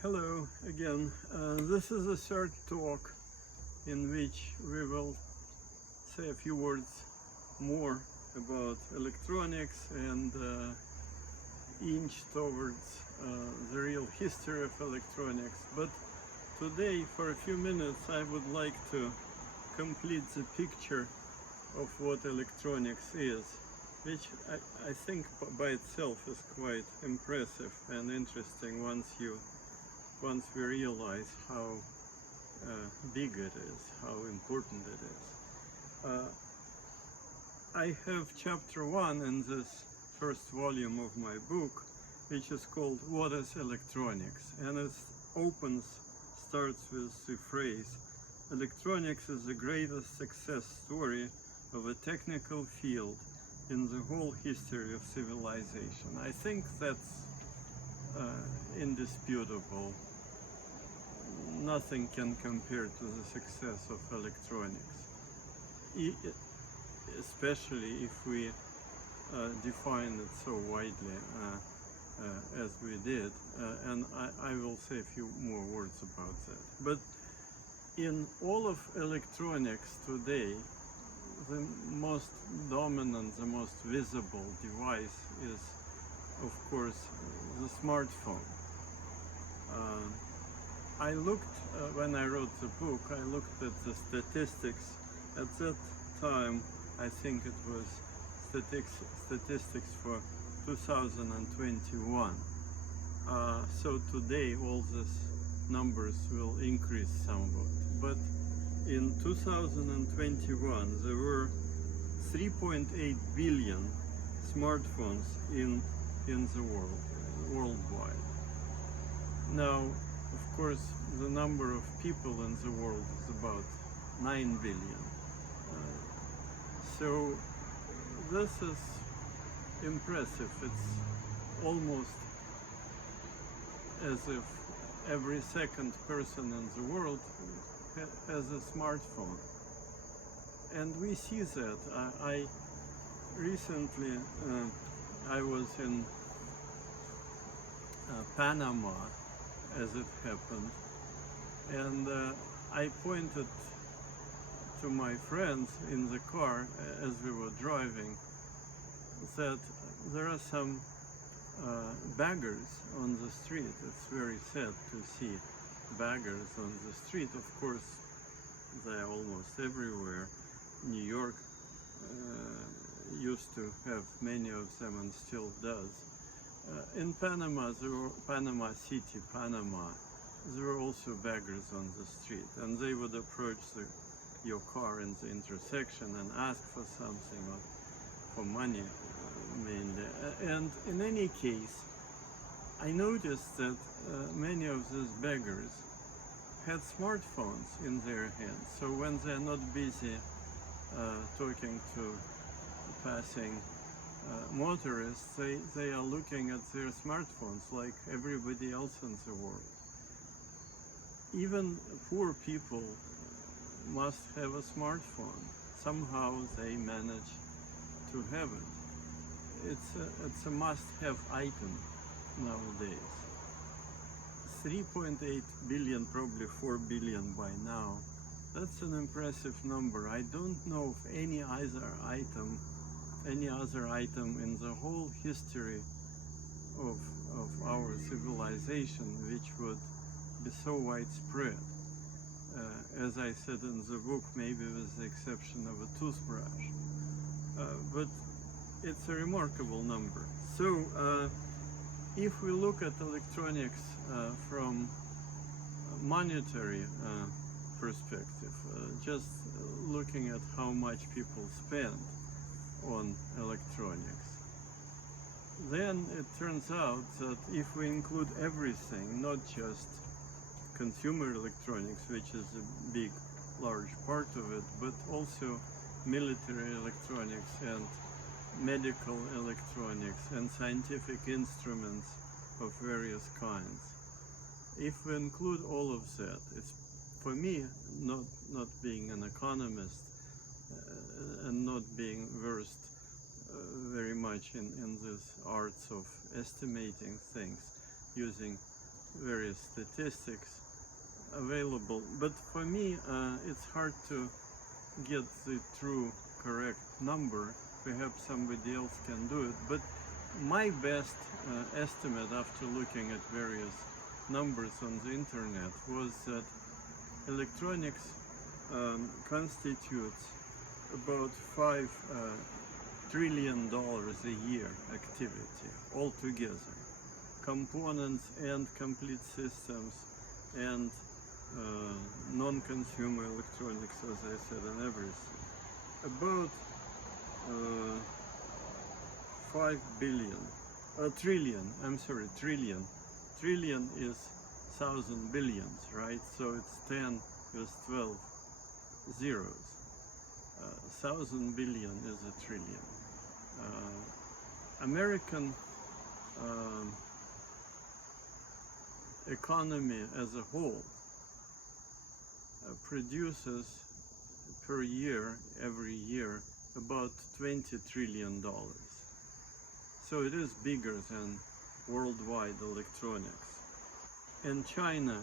Hello again. This is a third talk in which we will say a few words more about electronics and inch towards the real history of electronics. But today, for a few minutes, I would like to complete the picture of what electronics is, which I think by itself is quite impressive and interesting once we realize how big it is, how important it is. I have chapter 1 in this first volume of my book, which is called What is Electronics? And it starts with the phrase, electronics is the greatest success story of a technical field in the whole history of civilization. I think that's indisputable. Nothing can compare to the success of electronics, especially if we define it so widely as we did, and I will say a few more words about that. But in all of electronics today, the most dominant, the most visible device is, of course, the smartphone. I looked, when I wrote the book, I looked at the statistics. At that time, I think it was statistics for 2021. So today all these numbers will increase somewhat. But in 2021, there were 3.8 billion smartphones in the world, worldwide. Now, of course, the number of people in the world is about 9 billion. So this is impressive. It's almost as if every second person in the world has a smartphone. And we see that. I recently, I was in Panama, as it happened, and I pointed to my friends in the car as we were driving that there are some beggars on the street. It's very sad to see beggars on the street. Of course, they are almost everywhere. New York used to have many of them and still does. In Panama, Panama City, Panama, there were also beggars on the street, and they would approach your car in the intersection and ask for something, or for money mainly. And in any case, I noticed that many of these beggars had smartphones in their hands. So when they're not busy talking to passing motorists, they are looking at their smartphones like everybody else in the world. Even poor people must have a smartphone. Somehow they manage to have it. It's a must-have item nowadays. 3.8 billion, probably 4 billion by now. That's an impressive number. I don't know of any other item in the whole history of our civilization which would be so widespread. As I said in the book, maybe with the exception of a toothbrush. But it's a remarkable number. So if we look at electronics from a monetary perspective, just looking at how much people spend on electronics, then it turns out that if we include everything, not just consumer electronics, which is a big, large part of it, but also military electronics and medical electronics and scientific instruments of various kinds. If we include all of that, it's, for me, not being an economist and not being versed very much in these arts of estimating things using various statistics available. But for me, it's hard to get the true correct number. Perhaps somebody else can do it. But my best estimate after looking at various numbers on the internet was that electronics constitutes about $5 trillion a year activity altogether. Components and complete systems and non-consumer electronics, as I said, and everything. About 5 billion, trillion. Trillion is 1,000 billions, right? So it's 10 with 12 zeros. 1,000 billion is a trillion. American economy as a whole produces per year, every year, about $20 trillion. So it is bigger than worldwide electronics. And China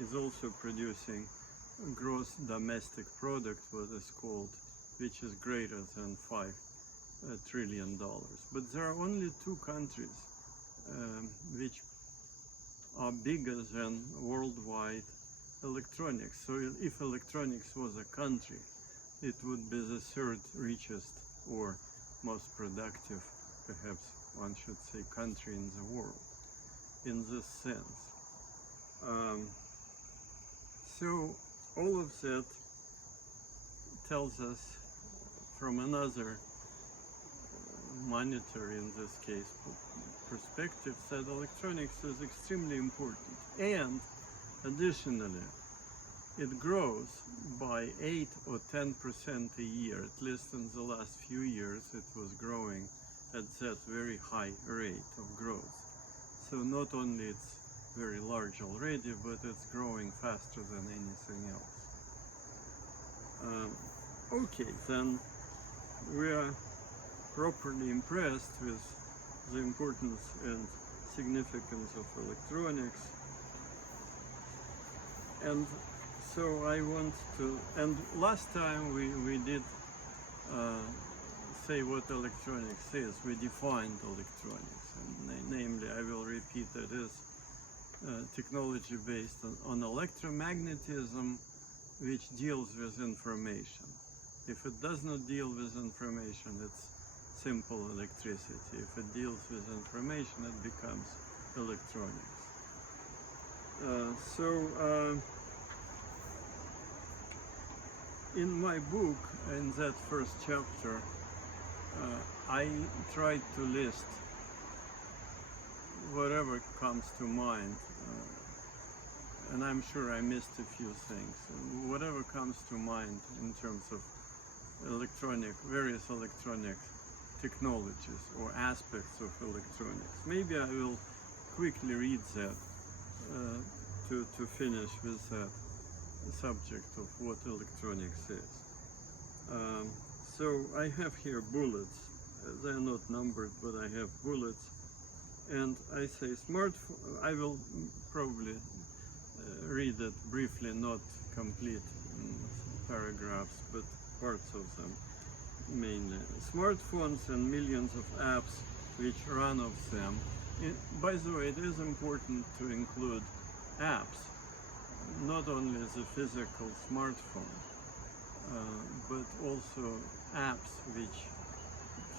is also producing gross domestic product, what is called, which is greater than $5 trillion. But there are only two countries which are bigger than worldwide electronics. So if electronics was a country, it would be the third richest or most productive, perhaps one should say, country in the world, in this sense. So all of that tells us from another monetary, in this case, perspective, that electronics is extremely important. And additionally, it grows by 8 or 10% a year. At least in the last few years, it was growing at that very high rate of growth. So not only it's very large already, but it's growing faster than anything else. Okay, then we are properly impressed with the importance and significance of electronics. And so I want to, and last time we did say what electronics is. We defined electronics, and namely, I will repeat, it is technology based on electromagnetism, which deals with information. If it does not deal with information, it's simple electricity. If it deals with information, it becomes electronics. In my book, in that first chapter, I tried to list whatever comes to mind, and I'm sure I missed a few things. Whatever comes to mind in terms of various electronic technologies or aspects of electronics. Maybe I will quickly read that to finish with that subject of what electronics is. So I have here bullets. They're not numbered, but I have bullets. And I say smartphone. I will probably read it briefly, not complete paragraphs, but parts of them mainly. Smartphones and millions of apps which run off them. By the way, it is important to include apps, not only the physical smartphone, but also apps which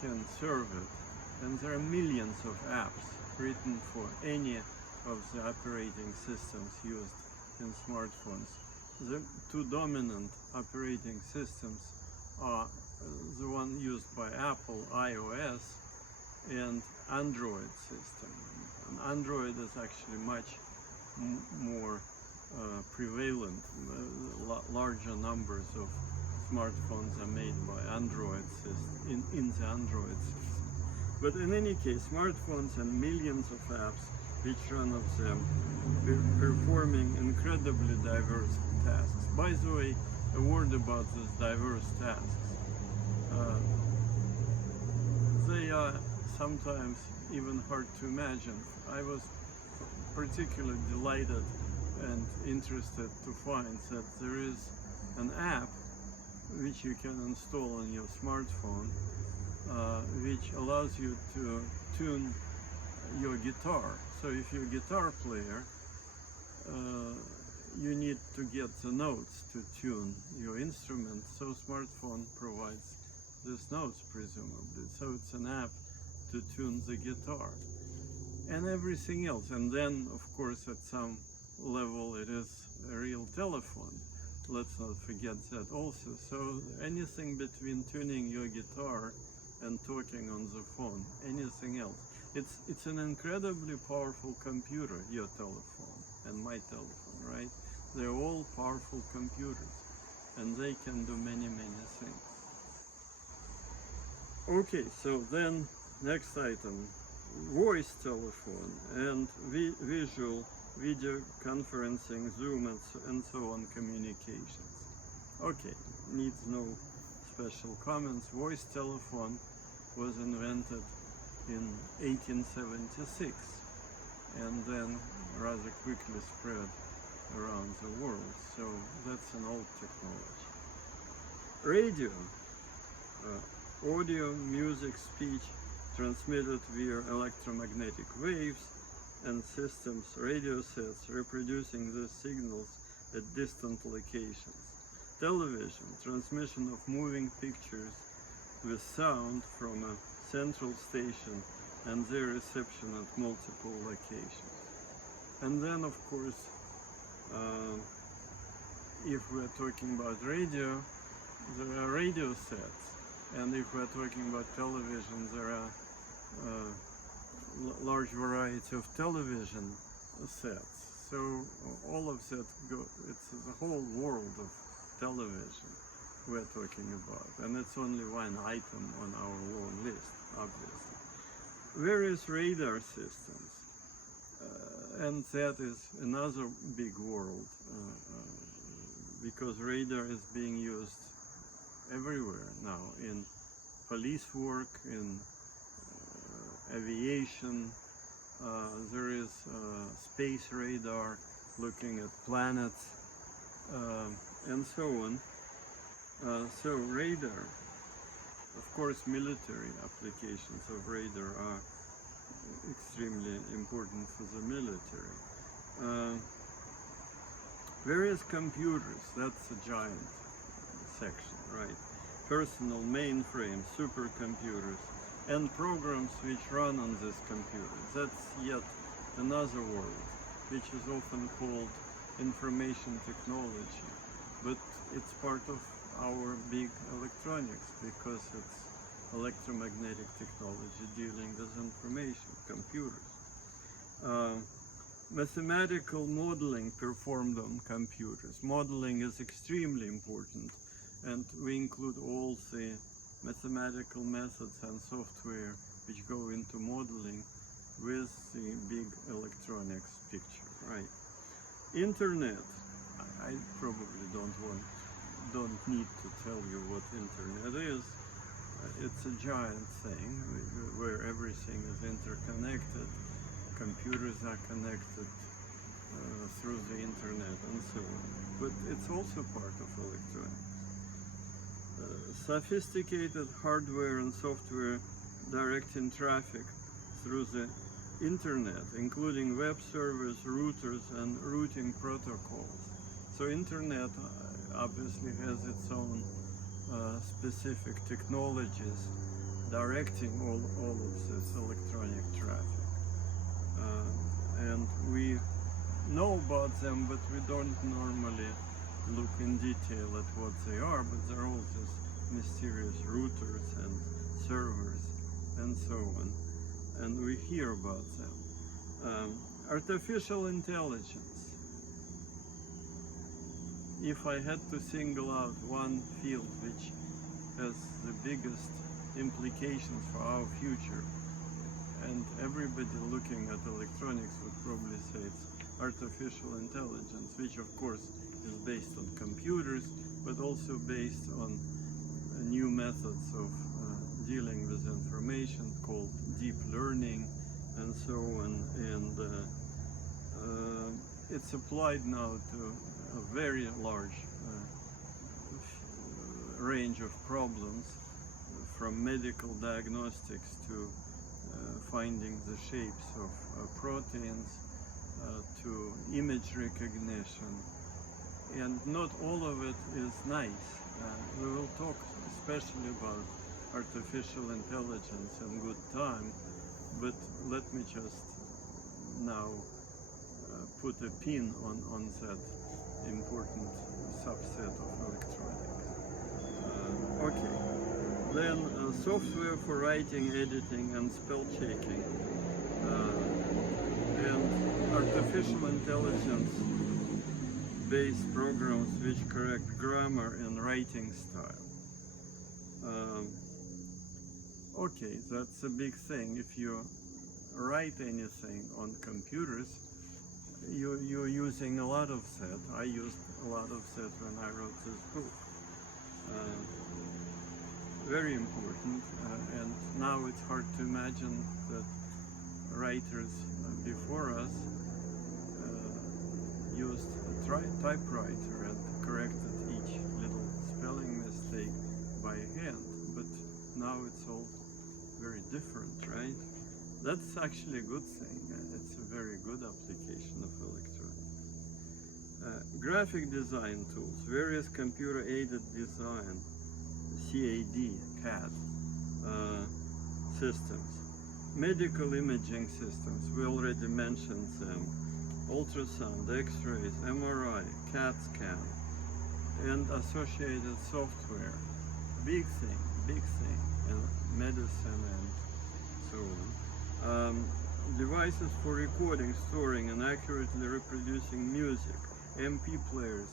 can serve it. And there are millions of apps written for any of the operating systems used in smartphones. The two dominant operating systems are the one used by Apple, iOS, and Android system. And Android is actually much more prevalent. Larger numbers of smartphones are made by Android system, in the Android system. But in any case, smartphones and millions of apps which run off them, performing incredibly diverse tasks. By the way, a word about these diverse tasks. They are sometimes even hard to imagine. I was particularly delighted and interested to find that there is an app which you can install on your smartphone, which allows you to tune your guitar. So if you're a guitar player, you need to get the notes to tune your instrument, so smartphone provides these notes presumably. So it's an app to tune the guitar and everything else. And then of course at some level it is a real telephone. Let's not forget that also. So anything between tuning your guitar and talking on the phone, anything else. It's an incredibly powerful computer, your telephone and my telephone, right? They're all powerful computers and they can do many, many things. Okay, so then next item, voice telephone and visual video conferencing, Zoom and so on communications. Okay, needs no special comments. Voice telephone was invented in 1876 and then rather quickly spread around the world. So that's an old technology. Radio, audio, music, speech transmitted via electromagnetic waves and systems, radio sets reproducing the signals at distant locations. Television, transmission of moving pictures with sound from a central station and their reception at multiple locations. And then of course, if we're talking about radio, there are radio sets. And if we're talking about television, there are large variety of television sets. So all of that, it's the whole world of television we're talking about. And it's only one item on our long list, obviously. Various radar systems. And that is another big world because radar is being used everywhere now, in police work, in aviation. There is space radar looking at planets and so on. So radar, of course, military applications of radar are extremely important for the military. Various computers, that's a giant section, right? Personal mainframes, supercomputers, and programs which run on these computers. That's yet another world, which is often called information technology. But it's part of our big electronics because it's electromagnetic technology dealing with information, computers. Mathematical modeling performed on computers. Modeling is extremely important, and we include all the mathematical methods and software which go into modeling with the big electronics picture, right? Internet, I probably don't need to tell you what internet is. It's a giant thing where everything is interconnected. Computers are connected through the internet and so on. But it's also part of electronics. Sophisticated hardware and software directing traffic through the internet, including web servers, routers, and routing protocols. So internet obviously has its own specific technologies directing all of this electronic traffic. And we know about them, but we don't normally look in detail at what they are, but there are all these mysterious routers and servers and so on, and we hear about them. Artificial intelligence. If I had to single out one field which has the biggest implications for our future, and everybody looking at electronics would probably say it's artificial intelligence, which of course is based on computers, but also based on new methods of dealing with information called deep learning and so on. And it's applied now to a very large range of problems, from medical diagnostics to finding the shapes of proteins, to image recognition. And not all of it is nice. We will talk especially about artificial intelligence in good time, but let me just now put a pin on that important subset of electronics. Okay, then software for writing, editing and spell checking, and artificial intelligence based programs which correct grammar and writing style. Okay, that's a big thing. If you write anything on computers, you're using a lot of that. I used a lot of that when I wrote this book. Very important, and now it's hard to imagine that writers before us used a typewriter and corrected each little spelling mistake by hand, but now it's all very different, right? That's actually a good thing. It's a very good application of electronics. Graphic design tools, various computer-aided design, CAD systems, medical imaging systems, we already mentioned them, ultrasound, x-rays, MRI, CAT scan, and associated software, big thing in medicine and so on. Devices for recording, storing, and accurately reproducing music, MP players,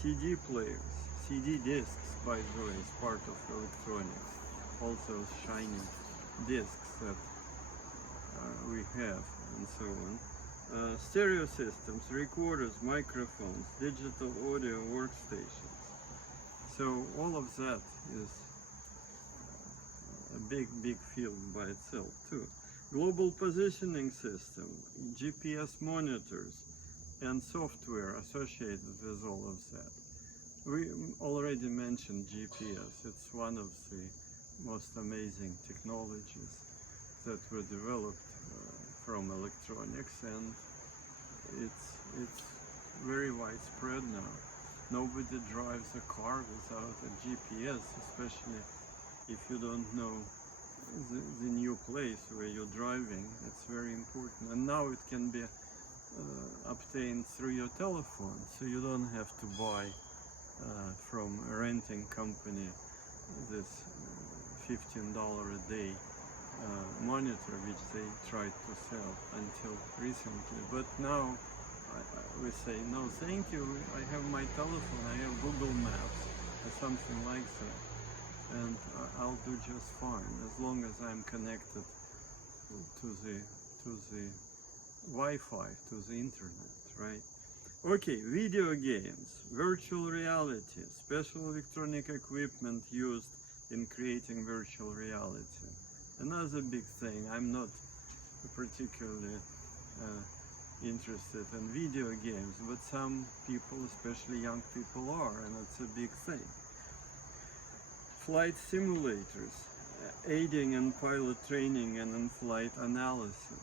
CD players, CD discs, by the way, is part of electronics. Also shiny discs that we have, and so on. Stereo systems, recorders, microphones, digital audio workstations. So all of that is a big field by itself too. Global positioning system, GPS monitors, and software associated with all of that. We already mentioned GPS. It's one of the most amazing technologies that were developed from electronics, and it's very widespread now. Nobody drives a car without a GPS, especially if you don't know the new place where you're driving. It's very important, and now it can be obtained through your telephone, so you don't have to buy from a renting company this $15 a day monitor which they tried to sell until recently. But now we say, no thank you, I have my telephone, I have Google Maps or something like that, and I'll do just fine as long as I'm connected to the Wi-Fi, to the internet, right? Okay, video games, virtual reality, special electronic equipment used in creating virtual reality. Another big thing. I'm not particularly interested in video games, but some people, especially young people, are, and it's a big thing. Flight simulators, aiding in pilot training and in-flight analysis.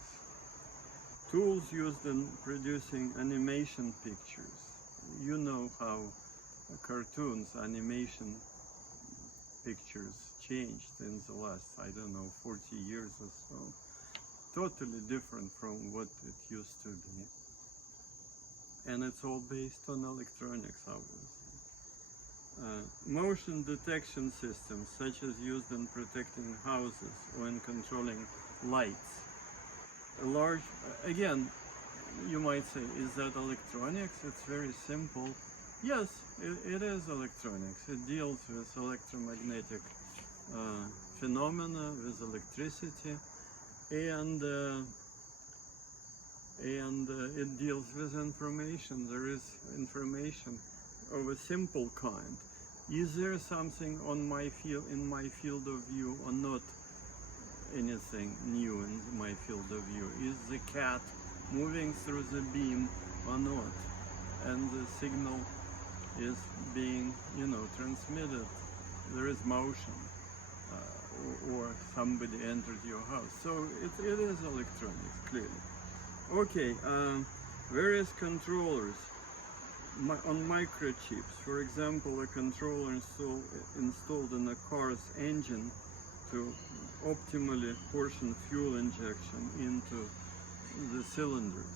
Tools used in producing animation pictures. You know how cartoons, animation pictures changed in the last, I don't know, 40 years or so. Totally different from what it used to be. And it's all based on electronics, obviously. Motion detection systems, such as used in protecting houses or in controlling lights. A large, again, you might say, is that electronics? It's very simple. Yes, it is electronics. It deals with electromagnetic phenomena, with electricity, and it deals with information. There is information of a simple kind. Is there something on my field, in my field of view, or not? Anything new in my field of view? Is the cat moving through the beam or not, and the signal is being, transmitted. There is motion, or somebody entered your house. So it is electronics, clearly. Okay, various controllers on microchips. For example, a controller installed in a car's engine to optimally portion fuel injection into the cylinders.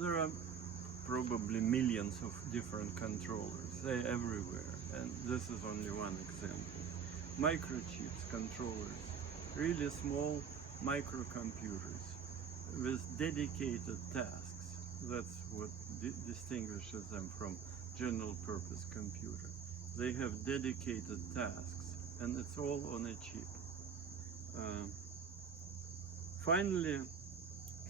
There are probably millions of different controllers. They're everywhere, and this is only one example. Microchips, controllers, really small microcomputers with dedicated tasks. That's what distinguishes them from general purpose computer. They have dedicated tasks, and it's all on a chip. Finally,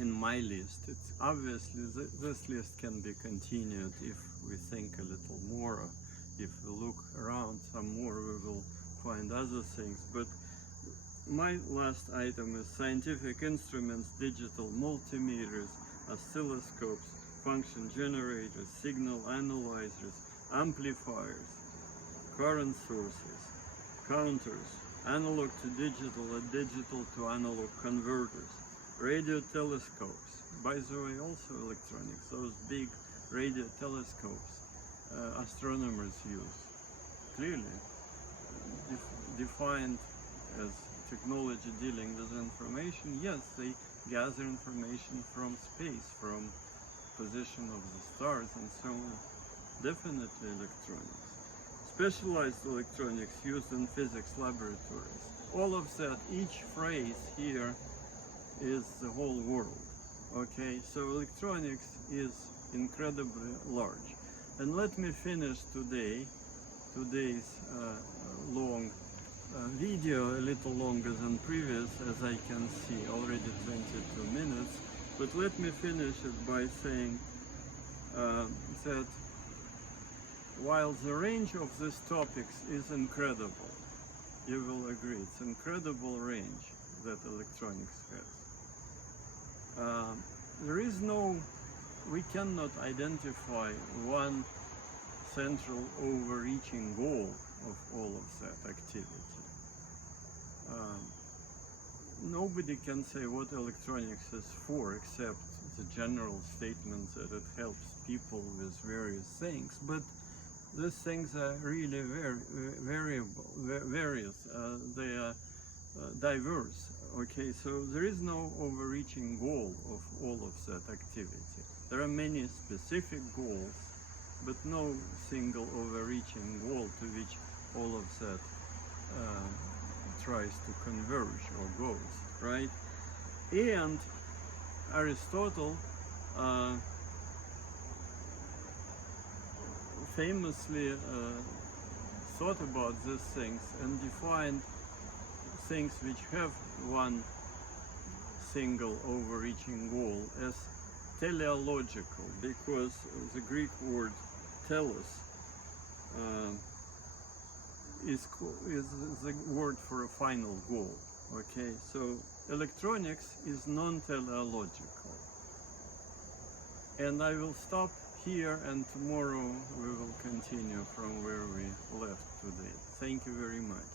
in my list, it's obviously this list can be continued if we think a little more, or if we look around some more, we will find other things. But my last item is scientific instruments, digital multimeters, oscilloscopes, function generators, signal analyzers, amplifiers, current sources, counters, analog to digital and digital to analog converters, radio telescopes, by the way, also electronics, those big radio telescopes astronomers use, clearly defined as technology dealing with information. Yes, they gather information from space, from position of the stars and so on. Definitely electronics. Specialized electronics used in physics laboratories. All of that, each phrase here is the whole world. Okay, so electronics is incredibly large. And let me finish today's long video, a little longer than previous, as I can see, already 22 minutes. But let me finish it by saying that while the range of these topics is incredible, you will agree, it's incredible range that electronics has. We cannot identify one central overreaching goal of all of that activity. Nobody can say what electronics is for, except the general statement that it helps people with various things. But these things are really various. They are diverse. Okay, so there is no overreaching goal of all of that activity. There are many specific goals, but no single overreaching goal to which all of that tries to converge or goes, right? And Aristotle famously thought about these things and defined things which have one single overreaching goal as teleological, because the Greek word telos is the word for a final goal. Okay, so electronics is non-teleological. And I will stop here, and tomorrow we will continue from where we left today. Thank you very much.